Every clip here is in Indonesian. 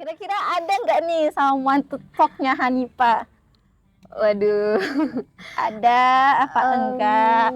Kira-kira ada nggak nih someone to talk-nya Hanipa? Waduh. Ada apa enggak?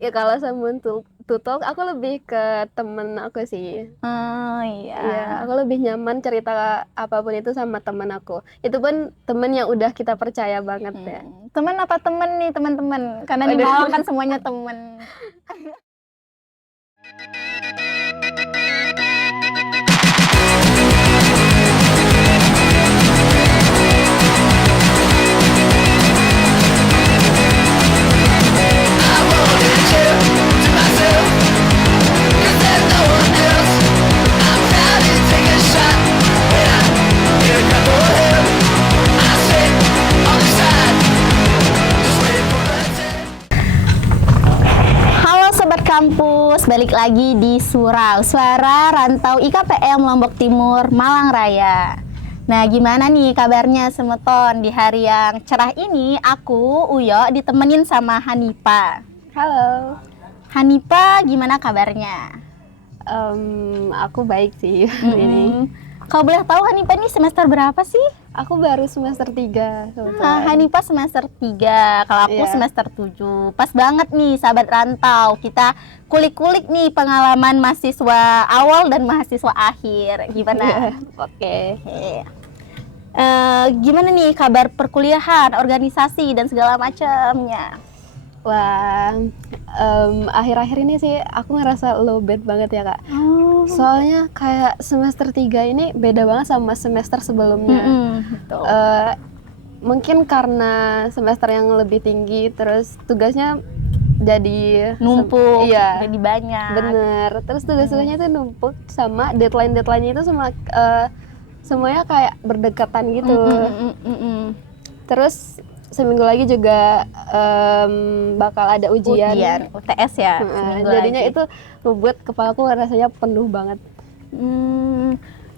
Ya kalau someone to talk, aku lebih ke temen aku sih. Oh iya. Iya, aku lebih nyaman cerita apapun itu sama temen aku. Itu pun temen yang udah kita percaya banget ya. Teman apa temen nih teman-teman? Karena di Waduh. Malang kan semuanya temen. Halo Sobat Kampus, balik lagi di Surau, Suara Rantau IKPM Lombok Timur, Malang Raya. Nah, gimana nih kabarnya semeton di hari yang cerah ini? Aku, Uyo, ditemenin sama Hanipa. Halo. Hanipa, gimana kabarnya? Aku baik sih ini. Kalau boleh tahu Hanipa ini semester berapa sih? Aku baru semester 3 kebetulan. Hanipa semester 3, kalau aku Iya. semester 7. Pas banget nih sahabat rantau, kita kulik-kulik nih pengalaman mahasiswa awal dan mahasiswa akhir. Gimana? Iya, oke. Gimana nih kabar perkuliahan, organisasi dan segala macamnya? Wah, akhir-akhir ini sih aku ngerasa low bad banget ya Kak. Soalnya kayak semester 3 ini beda banget sama semester sebelumnya. Betul. Mungkin karena semester yang lebih tinggi, terus tugasnya jadi Numpuk, iya, jadi banyak. bener. Terus tugas-tugasnya itu numpuk sama deadline-deadline-nya itu semuanya kayak berdekatan gitu. Terus seminggu lagi juga bakal ada ujian. UTS ya. seminggu Jadinya lagi. itu membuat kepalaku rasanya penuh banget.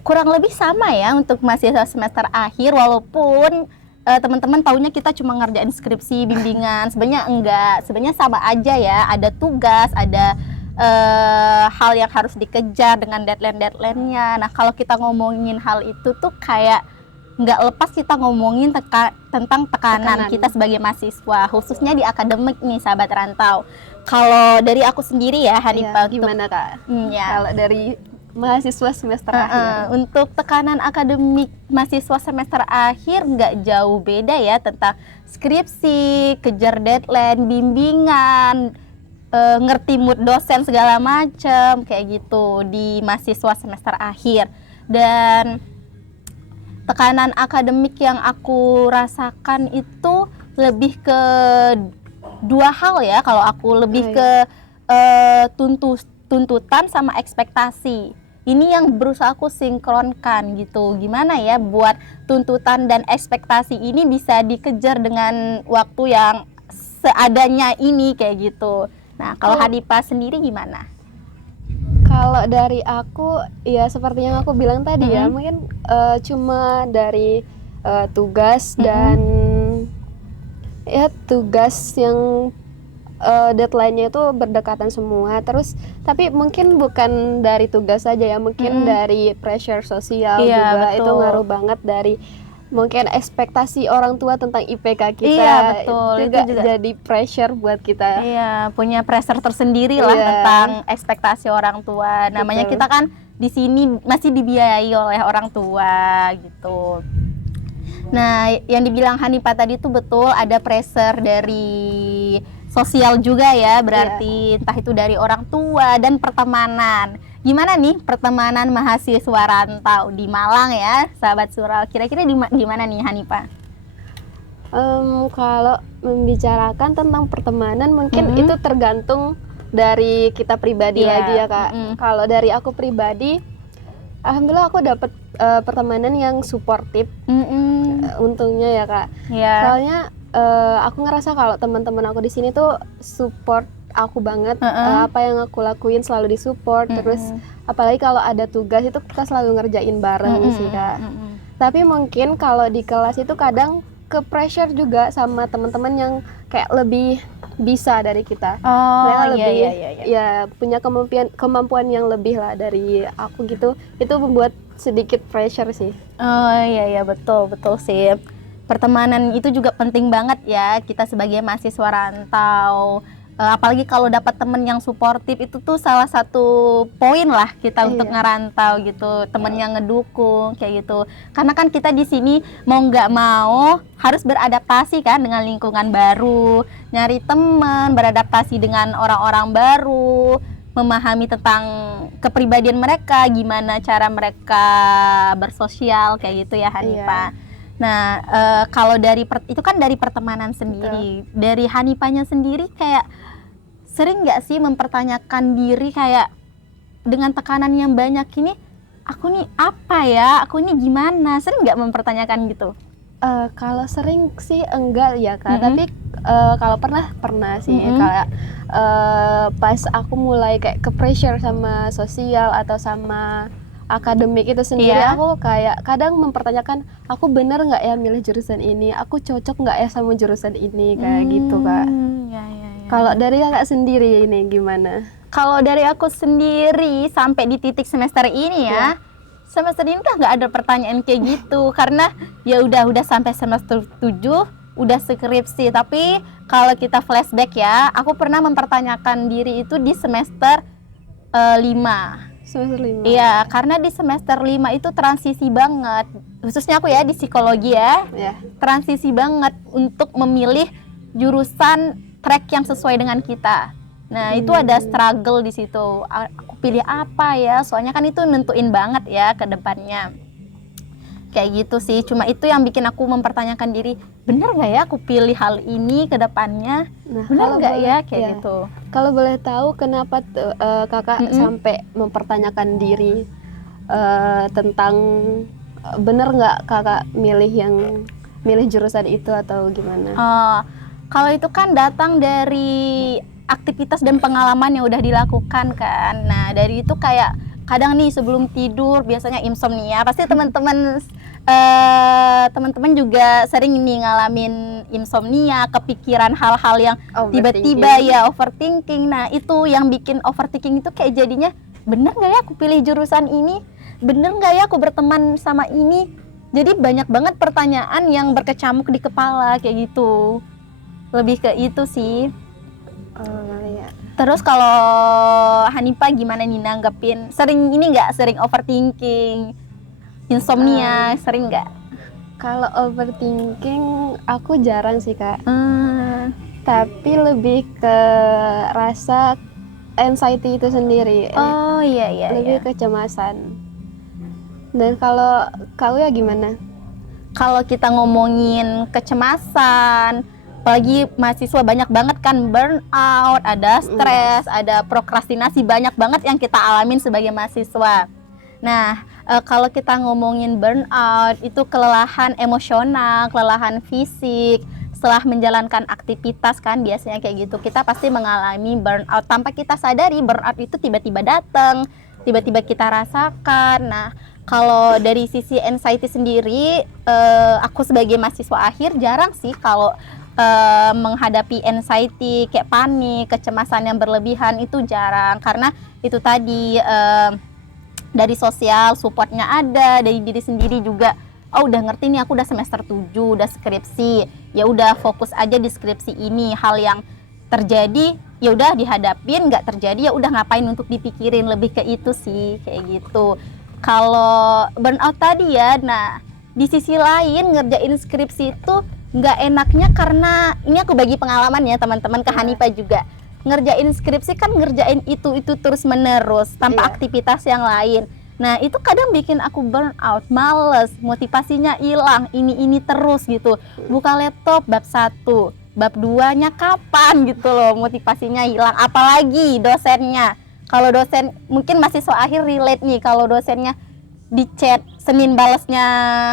Kurang lebih sama ya untuk mahasiswa semester akhir, walaupun teman-teman taunya kita cuma ngerjain skripsi, bimbingan. Sebenarnya enggak, sebenarnya sama aja ya. Ada tugas, ada hal yang harus dikejar dengan deadline-nya. Nah, kalau kita ngomongin hal itu tuh kayak nggak lepas kita ngomongin tentang tekanan kita sebagai mahasiswa, khususnya di akademik nih, sahabat rantau. Kalau dari aku sendiri ya, Hanipa, Gimana Kak? ya. Kalau dari mahasiswa semester akhir. Untuk tekanan akademik mahasiswa semester akhir nggak jauh beda ya, tentang skripsi, kejar deadline, bimbingan, ngerti mood dosen segala macem kayak gitu di mahasiswa semester akhir. Dan tekanan akademik yang aku rasakan itu lebih ke dua hal ya. Kalau aku lebih ke tuntutan sama ekspektasi. Ini yang berusaha aku sinkronkan gitu. Gimana ya buat tuntutan dan ekspektasi ini bisa dikejar dengan waktu yang seadanya ini kayak gitu. Nah, kalau Hanipa sendiri gimana? Kalau dari aku, ya seperti yang aku bilang tadi ya, mungkin cuma dari tugas dan ya tugas yang deadline-nya itu berdekatan semua. Terus tapi mungkin bukan dari tugas saja ya, mungkin dari pressure sosial juga. Betul. Itu ngaruh banget dari mungkin ekspektasi orang tua tentang IPK kita. Iya, betul. Itu juga jadi pressure buat kita. Iya, punya pressure tersendiri lah tentang ekspektasi orang tua. Namanya kita kan di sini masih dibiayai oleh orang tua gitu. Nah, yang dibilang Hanipa tadi itu betul, ada pressure dari sosial juga ya, berarti entah itu dari orang tua dan pertemanan. Gimana nih pertemanan mahasiswa rantau di Malang ya, sahabat Surau? Kira-kira gimana nih Hanipa? Kalau membicarakan tentang pertemanan mungkin itu tergantung dari kita pribadi lagi ya Kak. Kalau dari aku pribadi, alhamdulillah aku dapat pertemanan yang suportif. Untungnya ya Kak. Soalnya aku ngerasa kalau teman-teman aku di sini tuh support aku banget. Apa yang aku lakuin selalu disupport. Terus apalagi kalau ada tugas itu kita selalu ngerjain bareng sih Kak. Tapi mungkin kalau di kelas itu kadang ke pressure juga sama teman-teman yang kayak lebih bisa dari kita. Mereka lebih ya punya kemampuan yang lebih lah dari aku gitu. Itu membuat sedikit pressure sih. Oh iya betul sih. Pertemanan itu juga penting banget ya kita sebagai mahasiswa rantau. Apalagi kalau dapat temen yang suportif itu tuh salah satu poin lah kita untuk ngerantau gitu, temen yang ngedukung kayak gitu. Karena kan kita di sini mau nggak mau harus beradaptasi kan dengan lingkungan baru, nyari teman, beradaptasi dengan orang-orang baru, memahami tentang kepribadian mereka, gimana cara mereka bersosial kayak gitu ya Hanifah. Nah, kalau dari itu kan dari pertemanan sendiri. Betul. Dari Hanifahnya sendiri kayak sering nggak sih mempertanyakan diri kayak dengan tekanan yang banyak ini, aku nih apa ya, aku nih gimana? Sering nggak mempertanyakan gitu? Kalau sering sih enggak ya Kak, tapi kalau pernah sih kayak pas aku mulai kayak ke pressure sama sosial atau sama akademik itu sendiri, aku kayak kadang mempertanyakan, aku bener nggak ya milih jurusan ini, aku cocok nggak ya sama jurusan ini, kayak gitu Kak. Kalau dari Kakak sendiri ini gimana? Kalau dari aku sendiri sampai di titik semester ini ya, semester ini udah nggak ada pertanyaan kayak gitu karena ya udah sampai semester 7 udah skripsi. Tapi kalau kita flashback ya, aku pernah mempertanyakan diri itu di semester 5. Semester 5. Iya, karena di semester 5 itu transisi banget. Khususnya aku ya di psikologi ya. Transisi banget untuk memilih jurusan track yang sesuai dengan kita. Nah, itu ada struggle di situ. Aku pilih apa ya? Soalnya kan itu nentuin banget ya ke depannya. Kayak gitu sih. Cuma itu yang bikin aku mempertanyakan diri, bener nggak ya aku pilih hal ini ke depannya? Bener nggak ya kayak gitu. Kalau boleh tahu kenapa Kakak sampai mempertanyakan diri tentang bener nggak Kakak milih jurusan itu atau gimana? Kalau itu kan datang dari aktivitas dan pengalaman yang udah dilakukan kan. Nah, dari itu kayak kadang nih sebelum tidur biasanya insomnia. Pasti teman-teman juga sering nih ngalamin insomnia, kepikiran hal-hal yang tiba-tiba overthinking. Nah, itu yang bikin overthinking itu kayak jadinya bener nggak ya aku pilih jurusan ini? Bener nggak ya aku berteman sama ini? Jadi banyak banget pertanyaan yang berkecamuk di kepala kayak gitu. Lebih ke itu sih. Terus kalau Hanifah gimana nih nanggepin? Sering ini nggak? Sering overthinking, insomnia, sering nggak? Kalau overthinking aku jarang sih Kak. Tapi lebih ke rasa anxiety itu sendiri. Lebih kecemasan. Dan kalau kau ya gimana? Kalau kita ngomongin kecemasan, apalagi mahasiswa banyak banget kan burnout, ada stres, ada prokrastinasi, banyak banget yang kita alamin sebagai mahasiswa. Nah, kalau kita ngomongin burnout, itu kelelahan emosional, kelelahan fisik, setelah menjalankan aktivitas kan biasanya kayak gitu, kita pasti mengalami burnout. Tanpa kita sadari, burnout itu tiba-tiba datang, tiba-tiba kita rasakan. Nah, kalau dari sisi anxiety sendiri, aku sebagai mahasiswa akhir jarang sih kalau menghadapi anxiety kayak panik, kecemasan yang berlebihan itu jarang, karena itu tadi dari sosial supportnya ada, dari diri sendiri juga. Udah ngerti nih, aku udah semester 7, udah skripsi, ya udah fokus aja di skripsi ini. Hal yang terjadi ya udah dihadapin, nggak terjadi ya udah ngapain untuk dipikirin, lebih ke itu sih kayak gitu. Kalau burnout tadi ya, nah di sisi lain ngerjain skripsi itu nggak enaknya karena ini aku bagi pengalaman ya teman-teman, ke Hanifah juga. Ngerjain skripsi kan ngerjain itu terus menerus tanpa aktivitas yang lain. Nah itu kadang bikin aku burn out, males, motivasinya hilang, ini terus gitu. Buka laptop bab 1, bab 2-nya kapan gitu loh, motivasinya hilang. Apalagi dosennya, kalau dosen mungkin mahasiswa akhir relate nih, kalau dosennya di chat Senin balesnya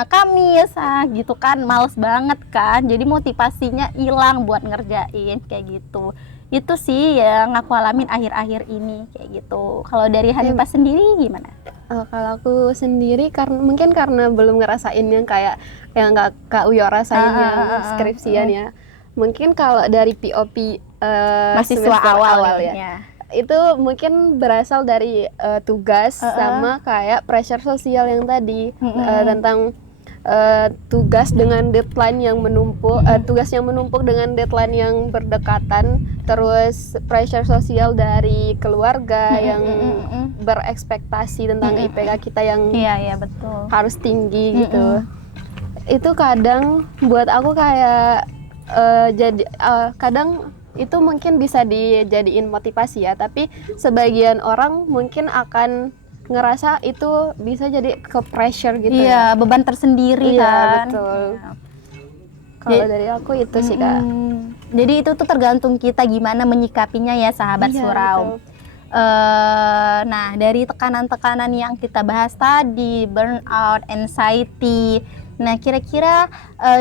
Kamis gitu kan, males banget kan, jadi motivasinya hilang buat ngerjain kayak gitu. Itu sih yang aku alamin akhir-akhir ini kayak gitu. Kalau dari Hanifah sendiri gimana? Kalau aku sendiri mungkin karena belum ngerasain yang kayak yang nggak Kak Uyo rasain yang skripsian ya. Mungkin kalau dari POP mahasiswa awal ya. itu mungkin berasal dari tugas sama kayak pressure sosial yang tadi tentang tugas dengan deadline yang menumpuk, tugas yang menumpuk dengan deadline yang berdekatan, terus pressure sosial dari keluarga yang berekspektasi tentang IPK kita yang Iya betul. harus tinggi gitu. Itu kadang buat aku kayak kadang itu mungkin bisa dijadiin motivasi ya, tapi sebagian orang mungkin akan ngerasa itu bisa jadi ke pressure gitu Iya, beban tersendiri Iya, kan. betul. Iya. Kalau dari aku itu sih Kak. Jadi itu tuh tergantung kita gimana menyikapinya ya sahabat Iya, surau. betul. Nah dari tekanan-tekanan yang kita bahas tadi, burnout, anxiety. Nah kira-kira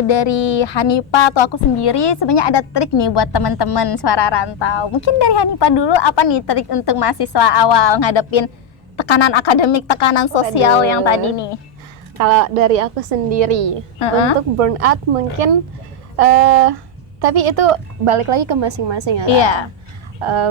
dari Hanipa atau aku sendiri sebenarnya ada trik nih buat teman-teman suara rantau. Mungkin dari Hanipa dulu, apa nih trik untuk mahasiswa awal ngadepin tekanan akademik, tekanan sosial yang tadi nih? Kalau dari aku sendiri untuk burnout mungkin tapi itu balik lagi ke masing-masing ya Kak. Iya.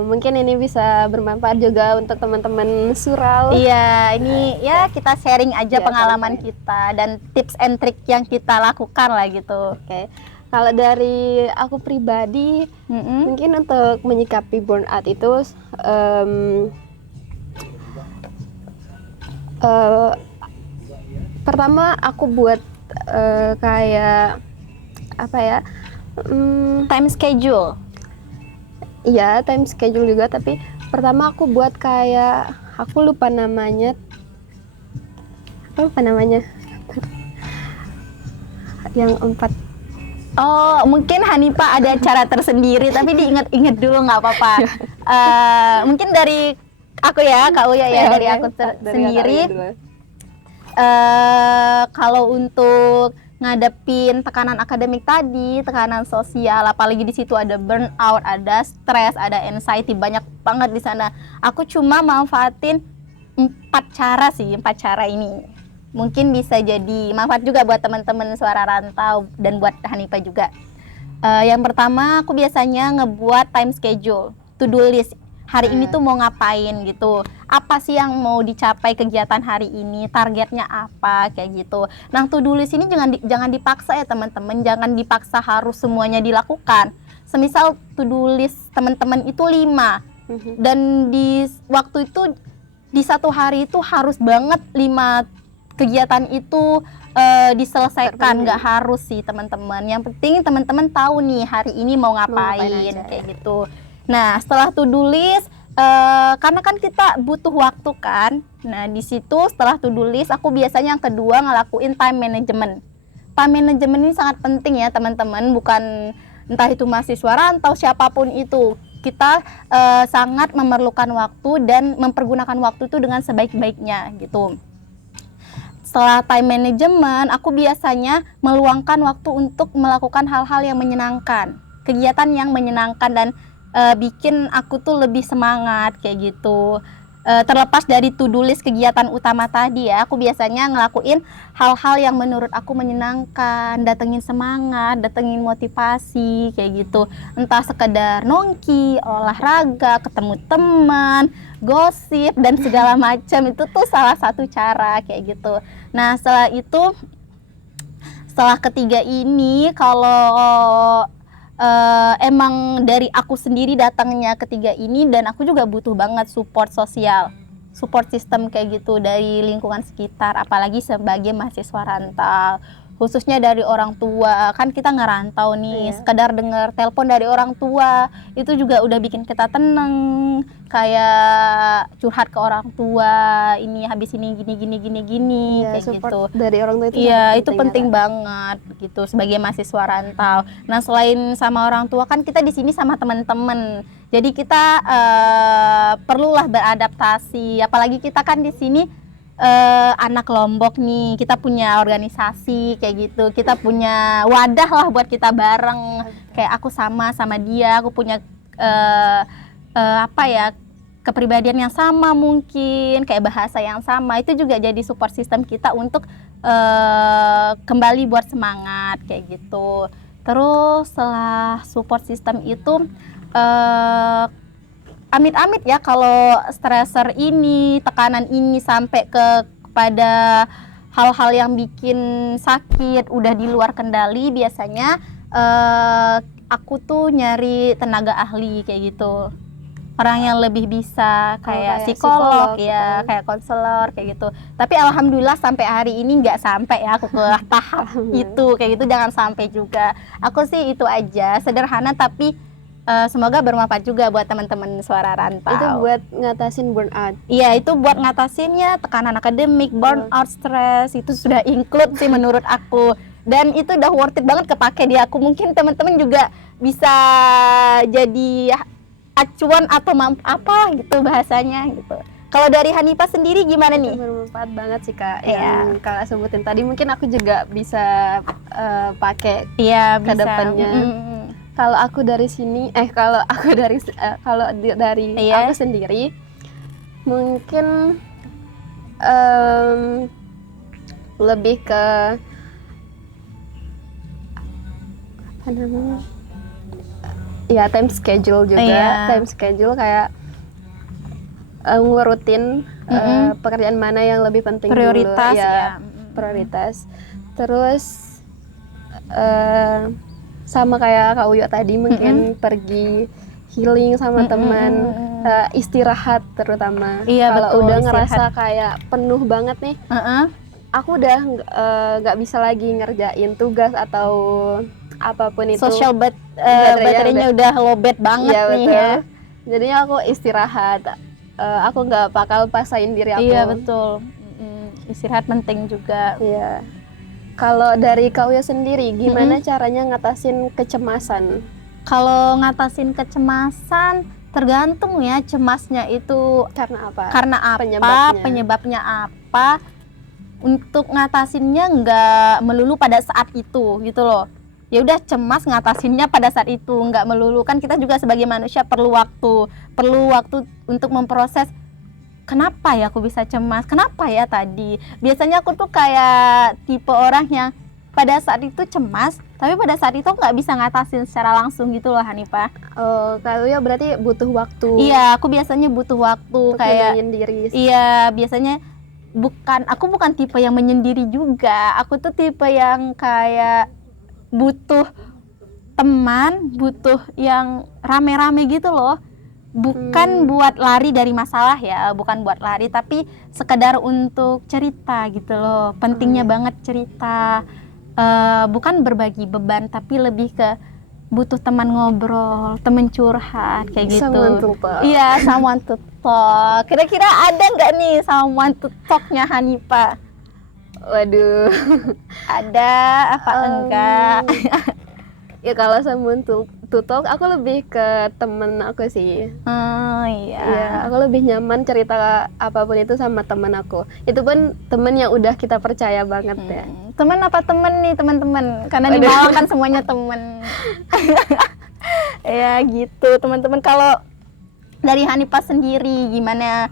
Mungkin ini bisa bermanfaat juga untuk teman-teman surau. Iya, ini ya kita sharing aja Iya, pengalaman kita dan tips and trick yang kita lakukan lah gitu. Oke. Kalau dari aku pribadi, mungkin untuk menyikapi burnout itu pertama aku buat kayak apa ya? Time schedule. Iya, time schedule juga, tapi pertama aku buat kayak aku lupa namanya. Apa namanya? Yang 4. Oh, mungkin Hanipa ada cara tersendiri, tapi diingat-ingat dulu nggak apa-apa. Mungkin dari aku ya, Kak Uya ya, dari aku sendiri. Kalau untuk ngadepin tekanan akademik tadi, tekanan sosial, apalagi di situ ada burnout, ada stres, ada anxiety, banyak banget di sana. Aku cuma manfaatin 4 cara ini. Mungkin bisa jadi manfaat juga buat teman-teman suara rantau dan buat Hanipa juga. Yang pertama, aku biasanya ngebuat time schedule, to-do list. Hari ini tuh mau ngapain gitu, apa sih yang mau dicapai kegiatan hari ini, targetnya apa, kayak gitu. Nah, to-do list ini jangan dipaksa ya teman-teman, jangan dipaksa harus semuanya dilakukan. Semisal to-do list teman-teman itu 5, dan di waktu itu di satu hari itu harus banget 5 kegiatan itu diselesaikan, nggak harus sih teman-teman. Yang penting teman-teman tahu nih hari ini mau ngapain kayak gitu. Nah, setelah to-do list, karena kan kita butuh waktu kan. Nah, di situ setelah to-do list, aku biasanya yang kedua ngelakuin time management. Time management ini sangat penting ya teman-teman, bukan entah itu mahasiswa rantau siapapun itu. Kita sangat memerlukan waktu dan mempergunakan waktu itu dengan sebaik-baiknya gitu. Setelah time management, aku biasanya meluangkan waktu untuk melakukan hal-hal yang menyenangkan, kegiatan yang menyenangkan dan bikin aku tuh lebih semangat kayak gitu. Terlepas dari to-do list kegiatan utama tadi ya, aku biasanya ngelakuin hal-hal yang menurut aku menyenangkan, datengin semangat, datengin motivasi kayak gitu. Entah sekedar nongki, olahraga, ketemu teman, gosip dan segala macam, itu tuh salah satu cara kayak gitu. Nah, setelah ketiga ini, kalau emang dari aku sendiri datangnya ketiga ini, dan aku juga butuh banget support sosial, support system kayak gitu dari lingkungan sekitar, apalagi sebagai mahasiswa rantau, khususnya dari orang tua. Kan kita ngerantau nih, sekedar dengar telepon dari orang tua itu juga udah bikin kita tenang, kayak curhat ke orang tua, ini habis ini gini kayak gitu. Dari orang tua itu itu penting banget gitu sebagai mahasiswa rantau. Nah, selain sama orang tua, kan kita di sini sama teman-teman. Jadi kita perlulah beradaptasi, apalagi kita kan di sini anak Lombok nih, kita punya organisasi kayak gitu, kita punya wadah lah buat kita bareng. Kayak aku sama dia, aku punya kepribadian yang sama, mungkin kayak bahasa yang sama, itu juga jadi support system kita untuk kembali buat semangat kayak gitu. Terus setelah support system itu amit-amit ya kalau stressor ini, tekanan ini sampai kepada hal-hal yang bikin sakit, udah di luar kendali, biasanya aku tuh nyari tenaga ahli kayak gitu. Orang yang lebih bisa kayak kayak psikolog psikolog ya, gitu. kayak konselor kayak gitu. Tapi alhamdulillah sampai hari ini nggak sampai ya aku ke tahap itu kayak gitu, jangan sampai juga. Aku sih itu aja, sederhana tapi semoga bermanfaat juga buat teman-teman suara rantau. Itu buat ngatasin burnout. Iya, itu buat ngatasinnya tekanan akademik, burnout, stres, itu sudah include sih menurut aku. Dan itu udah worth it banget kepake di aku. Mungkin teman-teman juga bisa jadi acuan atau apa gitu bahasanya gitu. Kalau dari Hanifah sendiri gimana nih? Itu bermanfaat banget sih Kak. Iya. Yang Kakak sebutin tadi mungkin aku juga bisa pakai Iya, ke bisa. depannya. Kalau aku dari sini, kalau aku dari Iya. aku sendiri, mungkin lebih ke apa namanya? Ya time schedule juga, Iya. time schedule kayak ngurutin pekerjaan mana yang lebih penting Prioritas dulu, ya. prioritas. Terus sama kayak Kak Uyo tadi mungkin pergi healing sama teman, istirahat terutama. Iya, Kalau betul, udah istirahat. ngerasa kayak penuh banget nih, aku udah nggak bisa lagi ngerjain tugas atau apapun itu. Social baterainya udah lowbat banget Iya, nih betul. ya. Jadinya aku istirahat. Aku nggak bakal paksain diri aku. Iya, betul. Istirahat penting juga. Iya. Kalau dari Kak Uya sendiri, gimana caranya ngatasin kecemasan? Kalau ngatasin kecemasan, tergantung ya cemasnya itu Karena apa? karena apa, penyebabnya apa. Untuk ngatasinnya nggak melulu pada saat itu gitu loh. Ya udah, cemas ngatasinnya pada saat itu, nggak melulu. Kan kita juga sebagai manusia perlu waktu untuk memproses. Kenapa ya aku bisa cemas? Kenapa ya tadi? Biasanya aku tuh kayak tipe orang yang pada saat itu cemas, tapi pada saat itu nggak bisa ngatasin secara langsung gitu loh, Hanifah. Oh, kalau ya berarti butuh waktu. Iya, aku biasanya butuh waktu untuk kayak menyendiri. Iya, biasanya aku bukan tipe yang menyendiri juga. Aku tuh tipe yang kayak butuh teman, butuh yang rame-rame gitu loh. Bukan buat lari dari masalah ya, bukan buat lari, tapi sekedar untuk cerita gitu loh. Pentingnya banget cerita, bukan berbagi beban, tapi lebih ke butuh teman ngobrol, teman curhat kayak gitu. Someone to talk. Iya, someone to talk. Kira-kira ada nggak nih someone to talk-nya Hanifah? Waduh. Ada apa enggak? Ya kalau someone to talk, aku lebih ke temen aku sih. Oh iya. Iya, aku lebih nyaman cerita apapun itu sama temen aku. Itu pun temen yang udah kita percaya banget ya. Temen apa temen nih teman-teman? Karena di Malang kan semuanya temen. Ya gitu teman-teman. Kalau dari Hanifah sendiri gimana,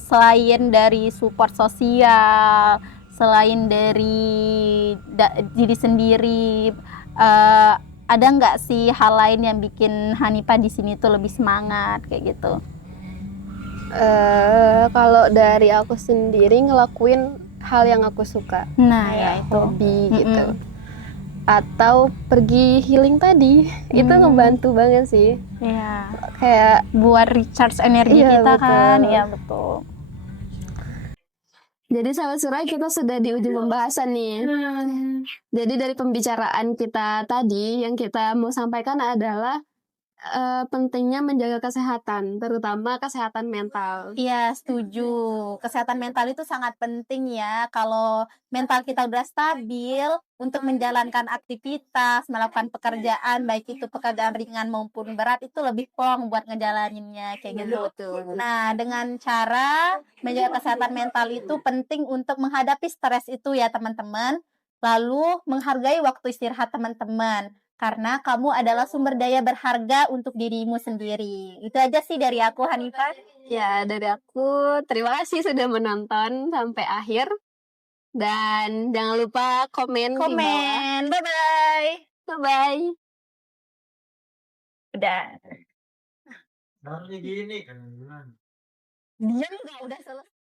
selain dari support sosial, selain dari diri sendiri, ada nggak sih hal lain yang bikin Hanifah di sini tuh lebih semangat kayak gitu? Kalau dari aku sendiri ngelakuin hal yang aku suka. Nah ya itu hobi gitu. Atau pergi healing tadi, itu ngebantu banget sih. Iya. Kayak buat recharge energi kita, betul. kan? Iya betul. Jadi sahabat Surai, kita sudah di ujung pembahasan nih. Jadi dari pembicaraan kita tadi, yang kita mau sampaikan adalah pentingnya menjaga kesehatan, terutama kesehatan mental. Iya, setuju. Kesehatan mental itu sangat penting ya. Kalau mental kita udah stabil untuk menjalankan aktivitas, melakukan pekerjaan, baik itu pekerjaan ringan maupun berat, itu lebih plong buat ngejalaninnya kayak gitu. Betul. Nah, dengan cara menjaga kesehatan mental itu penting untuk menghadapi stres itu ya teman-teman. Lalu menghargai waktu istirahat teman-teman. Karena kamu adalah sumber daya berharga untuk dirimu sendiri. Itu aja sih dari aku, Hanifah. Ya, dari aku terima kasih sudah menonton sampai akhir. Dan jangan lupa komen di bawah. Bye-bye. Bye-bye. Udah. Harusnya gini kan. Diam nggak udah selesai.